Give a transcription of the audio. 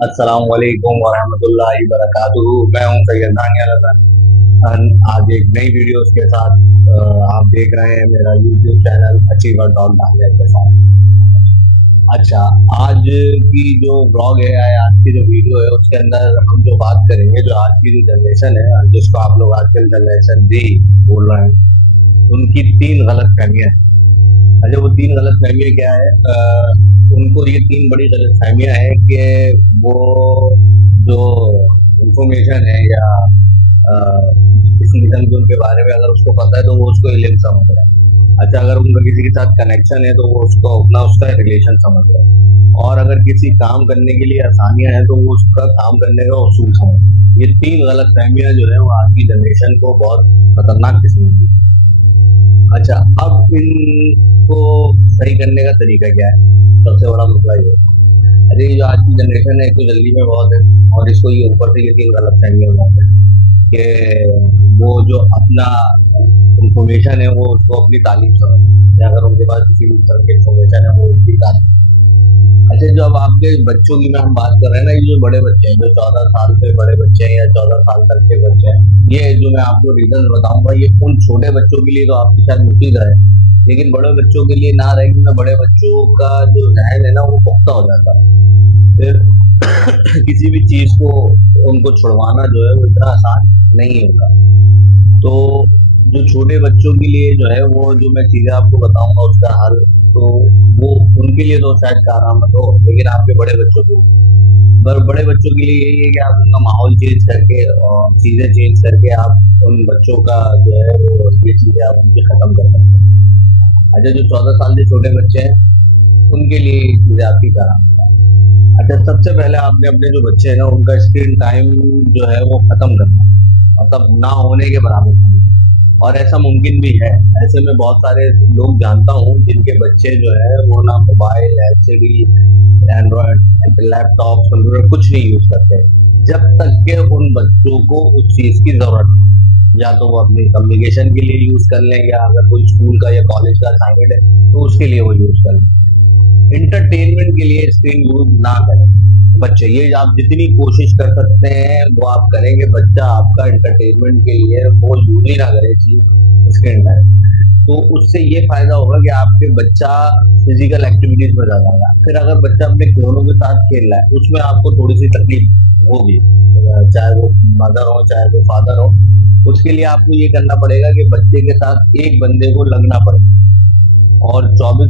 अस्सलाम वालेकुम वरहमतुल्लाहि वबरकातुहू। मैं हूं सैयद दानियाल हसन। आज एक नई वीडियोस के साथ आप देख रहे हैं मेरा YouTube channel achiever dot Daniyal के साथ। अच्छा, आज की जो ब्लॉग है या आज की जो वीडियो है उसके अंदर हम जो बात करेंगे, जो आज की जो जनरेशन है जिसको आप लोग आजकल जनरेशन दी बोल रहे हैं, उनकी तीन गलत फहमियाँ हैं। अच्छा, वो तीन गलतफ़हमियाँ क्या है? उनको ये तीन बड़ी गलतफ़हमियाँ हैं कि वो जो इन्फॉर्मेशन है या अ, किसी किस्म के उनके बारे में अगर उसको पता है तो वो उसको इल्म समझ रहा है। अच्छा, अगर उनका किसी के साथ कनेक्शन है तो वो उसको अपना उसका रिलेशन समझ रहा है। और अगर किसी काम करने के लिए आसानियाँ हैं तो वो उसका काम करने का उसूल समझ रहा है। ये तीन गलतफ़हमियाँ जो है वो आज की जनरेशन को बहुत खतरनाक किस्म की। अच्छा, अब इनको सही करने का तरीका क्या है? सबसे बड़ा मसला ये है। अरे ये जो आज की जनरेशन है एक तो जल्दी में बहुत है, और इसको ये ऊपर से ये तीन गलतफहमियां बहुत है कि वो जो अपना इंफॉर्मेशन है वो उसको अपनी तालीम समझते हैं, या अगर उनके पास किसी भी तरह की इंफॉर्मेशन है वो उसकी तालीम। अच्छा, जो अब आपके बच्चों की मैं हम बात कर रहे हैं ना, ये जो बड़े बच्चे हैं, जो 14 साल से बड़े बच्चे हैं या 14 साल तक के बच्चे हैं, ये जो मैं आपको रीजन बताऊंगा ये उन छोटे बच्चों के लिए तो आपके शायद मुश्किल रहे, लेकिन बड़े बच्चों के लिए ना रहे, क्योंकि बड़े बच्चों का जो जहन है ना वो पुख्ता हो जाता है। फिर किसी भी चीज को उनको छुड़वाना जो है वो इतना आसान नहीं होगा। तो जो छोटे बच्चों के लिए जो है वो जो मैं चीजें आपको बताऊंगा उसका हल, तो वो उनके लिए तो शायद कारआमद हो, लेकिन आपके बड़े बच्चों को, पर बड़े बच्चों के लिए यही है कि आप उनका माहौल चेंज करके और चीजें चेंज करके आप उन बच्चों का जो है वो ये चीजें आप उनकी खत्म कर सकते हैं। अच्छा, जो 14 साल से छोटे बच्चे हैं उनके लिए ये चीजें आपकी कारआमद है। अच्छा, सबसे पहले आपने अपने जो बच्चे हैं ना उनका स्क्रीन टाइम जो है वो खत्म करना है, मतलब ना होने के बराबर करना है। और ऐसा मुमकिन भी है। ऐसे में बहुत सारे लोग जानता हूँ जिनके बच्चे जो है वो ना mobile, LCD, Android, laptop, computer कुछ नहीं यूज करते, जब तक के उन बच्चों को उस चीज की जरूरत हो। या तो वो अपनी कम्युनिकेशन के लिए यूज कर लें, या अगर कोई स्कूल का या कॉलेज का असाइनमेंट है तो उसके लिए वो यूज कर लें। इंटरटेनमेंट के लिए स्क्रीन यूज ना करें बच्चे, ये आप जितनी कोशिश कर सकते हैं वो आप करेंगे, बच्चा आपका इंटरटेनमेंट के लिए वो यूज ही ना करे स्क्रीन टाइम। तो उससे ये फायदा होगा कि आपके बच्चा फिजिकल एक्टिविटीज में ज्यादा आएगा। फिर अगर बच्चा अपने खिलौनों के साथ खेल रहा है उसमें आपको थोड़ी सी तकलीफ होगी, चाहे वो मदर हो चाहे वो फादर हो, उसके लिए आपको ये करना पड़ेगा कि बच्चे के साथ एक बंदे को लगना पड़ेगा और 24